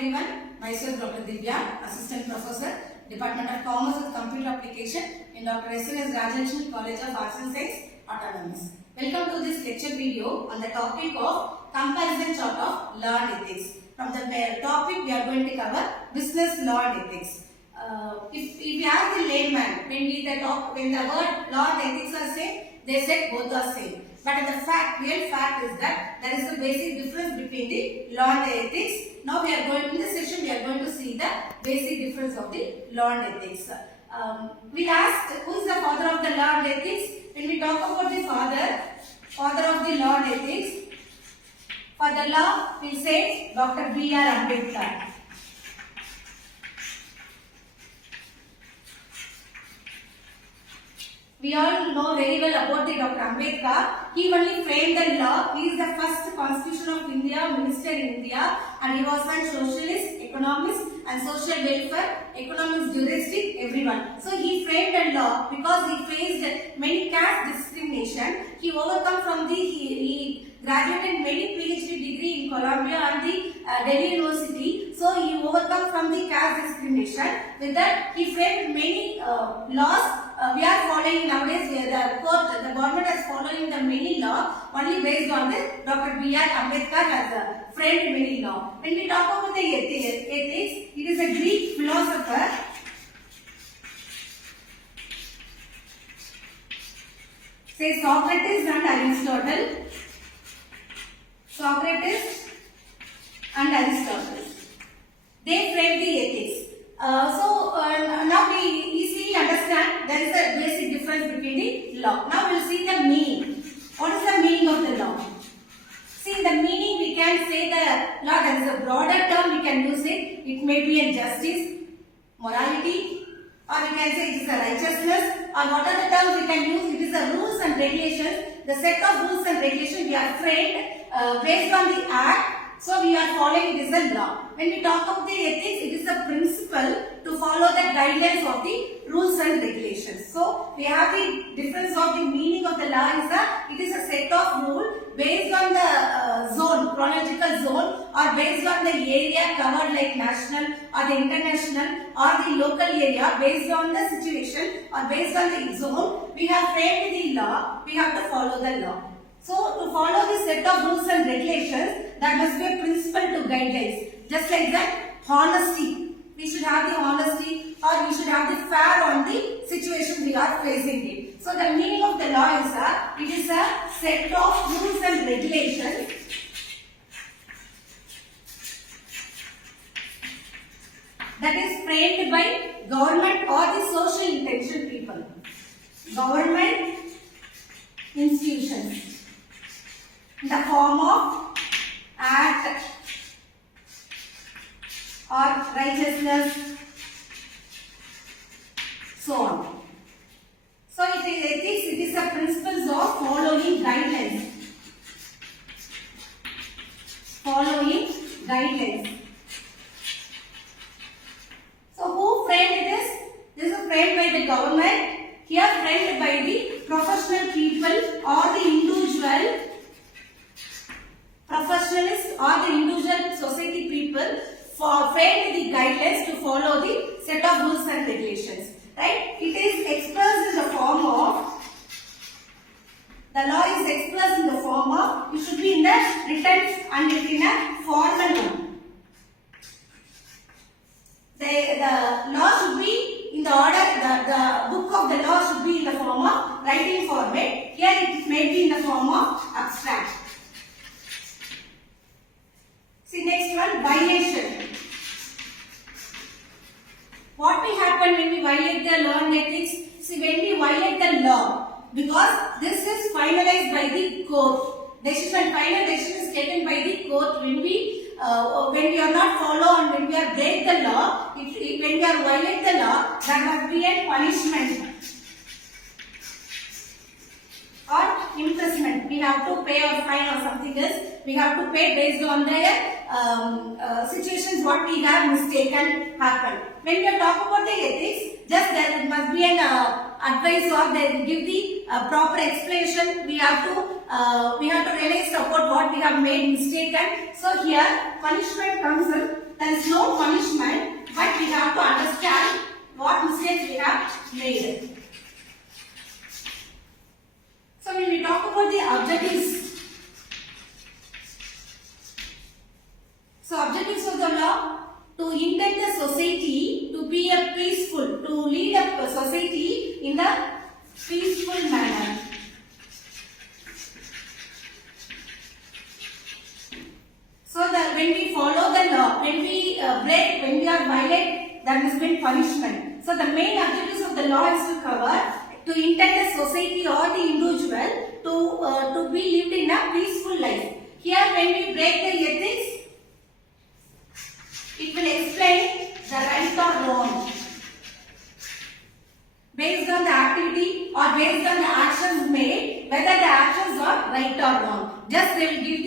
everyone, myself Dr. Divya, Assistant Professor, Department of Commerce and Computer Application in Dr. SNS College of Arts and Science, Autonomous. Welcome to this lecture video on the topic of comparison chart of law and ethics. From the topic we are going to cover business law and ethics. If you ask the layman, when the word law and ethics are same, they said both are same. But the real fact is that there is a basic difference between the law and the ethics. Now we are going, in this session we are going to see the basic difference of the law and ethics. We asked who is the father of the law and ethics. When we talk about the father of the law and ethics, for the law we say Dr. B.R. Ambedkar. We all know very well about the Dr. Ambedkar. He only framed the law. He is the first Constitution of India Minister in India, and he was a socialist, economist and social welfare, economics juristic, everyone. So he framed the law because he faced many caste discrimination. He overcome from the, he graduated many PhD degree in Columbia and the Delhi University. So he overcome from the caste discrimination. With that, he framed many laws. We are following nowadays. The government is following the many law only based on the Dr. B.R. Ambedkar has framed many law. When we talk about the ethics, it is a Greek philosopher. Say Socrates and Aristotle. Socrates and Aristotle. They framed the ethics. Now we easily understand there is a basic difference between the law. Now we will see the meaning. What is the meaning of the law? See, the meaning we can say the law, there is a broader term we can use it. It may be a justice, morality, or we can say it is a righteousness, or what are the terms we can use? It is the rules and regulations. The set of rules and regulations we are framed based on the act. So we are following it is a law. When we talk about the ethics, it is a principle to follow the guidelines of the rules and regulations. So we have the difference of the meaning of the law is that it is a set of rules based on the zone, chronological zone, or based on the area covered like national or the international or the local area, based on the situation or based on the zone. We have framed the law, we have to follow the law. So to follow this set of rules and regulations, there must be a principle to guidelines. Just like that, honesty. We should have the honesty, or we should have the fair on the situation we are facing it. So the meaning of the law is that it is a set of rules and regulations that is framed by government or the social intention people. Government institutions in the form of act or righteousness, so on. So it is ethics, it is the principles of following guidelines. Following guidelines. So who framed this? This is framed by the government. Here framed by the professional people or the individual professionalists or the individual society people framed the guidelines to follow the set of rules and regulations. Right? It is expressed in the form of, the law is expressed in the form of, it should be in the written and in a formal one. The law should be in the order, the book of the law should be in the form of writing format. Here it may be in the form of abstract. See, next one, violation. What will happen when we violate the law and ethics? See, when we violate the law, because this is finalized by the court. Final decision is taken by the court when we are not follow and when we are break the law. When we are violate the law, there must be a punishment or imprisonment. We have to pay or fine or something else. We have to pay based on the situations what we have mistaken happen. When we talk about the ethics, just there must be an advice or they give the proper explanation. We have to realize about what we have made mistaken. So here punishment comes in there is no punishment, but we have to understand what mistakes we have made. So when we talk about the objectives, so objectives of the law, to intend the society to be a peaceful, to lead a society in a peaceful manner. So that when we follow the law, when we break, when we are violate, there must be punishment. So the main objectives of the law is to cover, to intend the society or the individual to be lived in a peaceful life. Here when we break the ethics, it will explain the right or wrong based on the activity or based on the actions made, whether the actions are right or wrong. Just they will give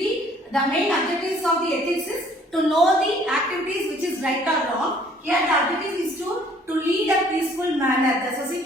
the main objectives of the ethics is to know the activities which is right or wrong. Here the objective is to lead a peaceful manner. The society